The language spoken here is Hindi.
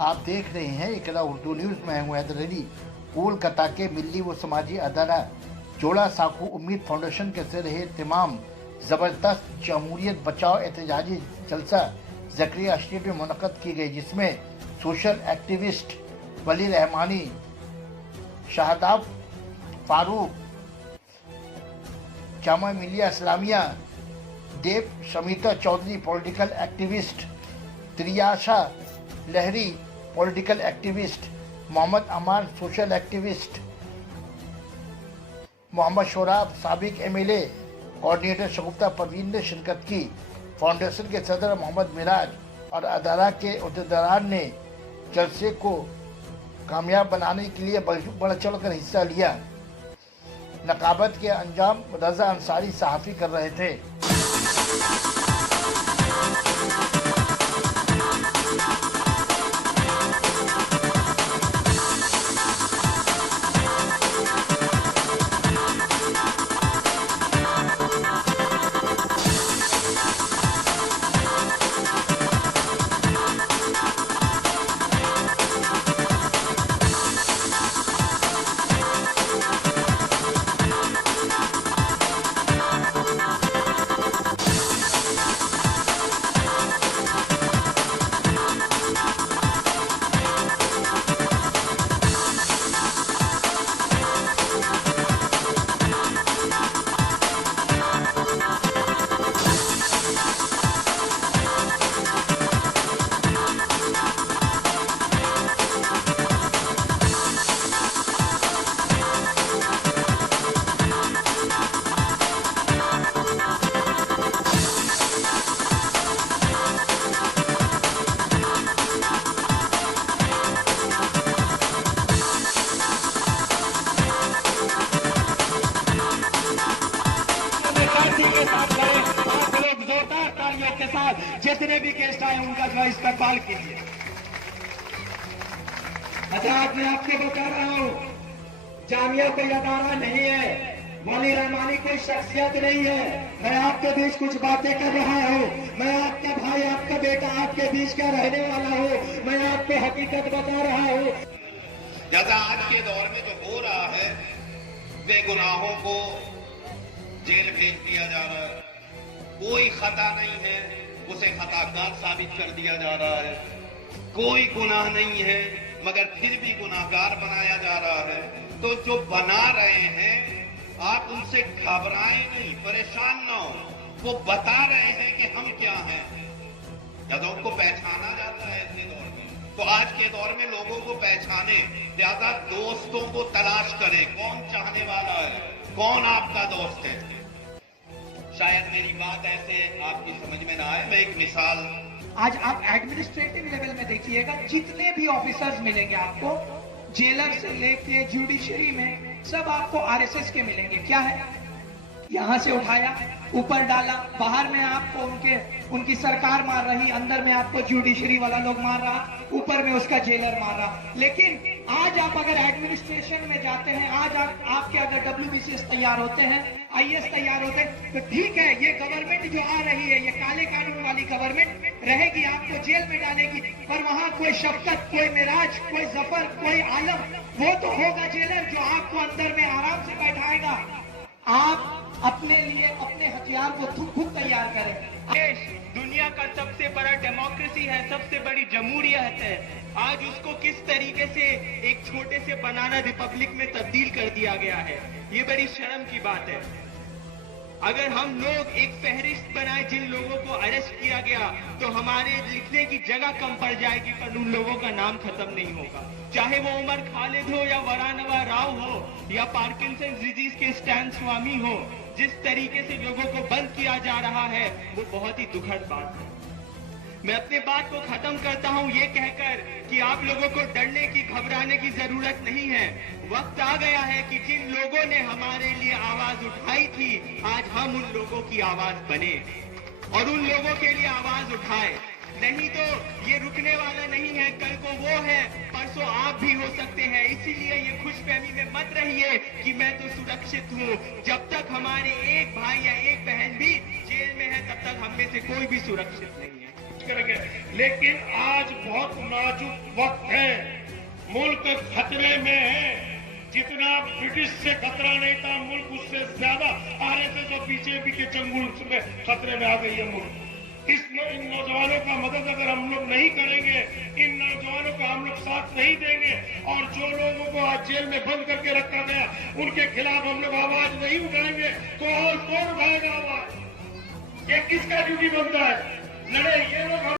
आप देख रहे हैं इकरा उर्दू न्यूज़। मैं हूं हैदर अली। कोलकाता के मिली व समाजी अदारा जोड़ा साखू उम्मीद फाउंडेशन के से रहे तमाम ज़बरदस्त जमहूरियत बचाओ एहतजाजी जलसा ज़करिया स्ट्रीट में मुनक़द की गई, जिसमें सोशल एक्टिविस्ट वली रहमानी, शाहदाब फारूक, जामा मिलिया इस्लामिया, देव शमीता चौधरी पॉलिटिकल एक्टिविस्ट, त्रियाशा लहरी पॉलिटिकल एक्टिविस्ट, मोहम्मद अमान सोशल एक्टिविस्ट, मोहम्मद शोराब साबिक एमएलए, कोऑर्डिनेटर शगुफ्ता परवीन ने शिरकत की। फाउंडेशन के सदर मोहम्मद मिराज और अदारा के अहदेदारान ने जलसे को कामयाब बनाने के लिए बढ़ चढ़कर हिस्सा लिया। नकाबत के अंजाम रजा अंसारी सहाफ़ी कर रहे थे। के साथ जितने भी गेस्ट आए उनका जो है इस्तेमाल कीजिए। अच्छा, मैं आपको बता रहा हूं, जामिया कोई अदारा नहीं है, मौली रहमानी कोई शख्सियत नहीं है। मैं आपके बीच कुछ बातें कर रहा हूं। मैं आपका भाई, आपका बेटा, आपके बीच का रहने वाला हूं। मैं आपको हकीकत बता रहा हूं। जैसा आज के दौर में जो हो रहा है, बेगुनाहों को जेल भेज दिया जा रहा है। कोई खता नहीं है, उसे खताकार साबित कर दिया जा रहा है। कोई गुनाह नहीं है मगर फिर भी गुनाहगार बनाया जा रहा है। तो जो बना रहे हैं, आप उनसे घबराएं नहीं, परेशान ना हो। वो बता रहे हैं कि हम क्या हैं। जब उनको पहचाना जाता है ऐसे दौर में, तो आज के दौर में लोगों को पहचाने, ज्यादा दोस्तों को तलाश करें। कौन चाहने वाला है, कौन आपका दोस्त है। शायद मेरी बात ऐसे आपकी समझ में ना आए। मैं एक मिसाल, आज आप एडमिनिस्ट्रेटिव लेवल में देखिएगा, जितने भी ऑफिसर्स मिलेंगे आपको, जेलर से लेके जुडिशरी में, सब आपको आरएसएस के मिलेंगे। क्या है, यहां से उठाया, ऊपर डाला, बाहर में आपको उनकी सरकार मार रही, अंदर में आपको जुडिशरी वाला लोग मार रहा, ऊपर में उसका जेलर मार रहा। लेकिन आज आप अगर एडमिनिस्ट्रेशन में जाते हैं, आज आपके अगर WBCS तैयार होते हैं, IAS तैयार होते हैं, तो ठीक है, ये गवर्नमेंट जो आ रही है, ये काले कानून वाली गवर्नमेंट रहेगी, आपको जेल में डालेगी। पर वहां कोई शफकत, कोई मिराज, कोई जफर, कोई आलम, वो तो होगा जेलर जो आपको अंदर में आराम से बैठाएगा। आप अपने लिए अपने हथियार को खुद तैयार करें। देश दुनिया का सबसे बड़ा डेमोक्रेसी है, सबसे बड़ी जमहूरियत है। आज उसको किस तरीके से एक छोटे से बनाना रिपब्लिक में तब्दील कर दिया गया है, ये बड़ी शर्म की बात है। अगर हम लोग एक फहरिस्त बनाए जिन लोगों को अरेस्ट किया गया, तो हमारे लिखने की जगह कम पड़ जाएगी, पर उन लोगों का नाम खत्म नहीं होगा। चाहे वो उमर खालिद हो या वरानवा राव हो या पार्किंसन डिजीज के स्टैन स्वामी हो, जिस तरीके से लोगों को बंद किया जा रहा है वो बहुत ही दुखद बात है। मैं अपने बात को खत्म करता हूं ये कहकर कि आप लोगों को डरने की, घबराने की जरूरत नहीं है। वक्त आ गया है कि जिन लोगों ने हमारे लिए आवाज उठाई थी, आज हम उन लोगों की आवाज बने और उन लोगों के लिए आवाज उठाए। नहीं तो ये रुकने वाला नहीं है। कल को वो है, परसों आप भी हो सकते हैं। इसीलिए ये खुशफहमी में मत रहिए कि मैं तो सुरक्षित हूँ। जब तक हमारे एक भाई या एक बहन भी जेल में है, तब तक हम में से कोई भी सुरक्षित नहीं है। करेंगे, लेकिन आज बहुत नाजुक वक्त है, मुल्क खतरे में है। जितना ब्रिटिश से खतरा नहीं था मुल्क, उससे ज्यादा आरएसएस और बीजेपी के चंगुल में खतरे में आ गई है मुल्क। इन नौजवानों का मदद अगर हम लोग नहीं करेंगे, इन नौजवानों का हम लोग साथ नहीं देंगे, और जो लोगों को आज जेल में बंद करके रखा गया उनके खिलाफ हम लोग आवाज नहीं उठाएंगे तो और कौन उठाएगा आवाज? ये किसका ड्यूटी बनता है? लड़े ये लोग।